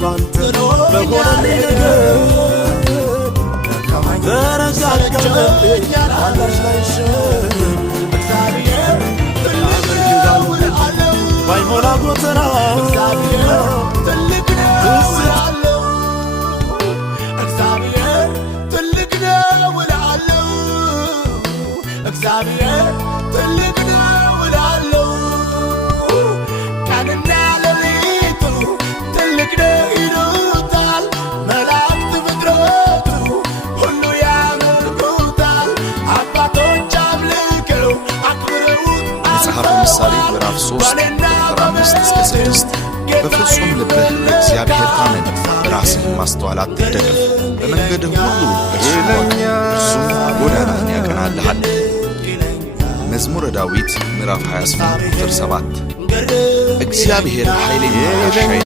ባንተ በሆነልኝ ነገር ተረጋጋለኝ አንዳች ላይሸኝ እግዚአብሔር ትልቅ ነው እልሃለሁ ባይሞላ ጎተራ እግዚአብሔር ትልቅ ነው እልሃለሁ እግዚአብሔር ትልቅ ነው እልሃለሁ እግዚአብሔር ትልቅ ነው እልሃለሁ ቀንና ሌሊቱ ትልቅ ነው ይሉታል መላእክት ፍጥረቱ ሁሉ ያመልኩታል አባቶች አምልከው አክብረውት መጽሐፈ ምሳሌ ምዕራፍ 3 ቁጥር 5 እስከ 6 በፍጹም ልብህ ለእግዚአብሔር ታመን ራስህን ማስተዋል አትደገፍ በመንገድህ ሁሉ እርሱ ጎዳናህን ያቀናልሃል መዝሙረ ዳዊት ምዕራፍ 28 ቁጥር 7 እግዚአብሔር ኃይሌና ጋሻዬ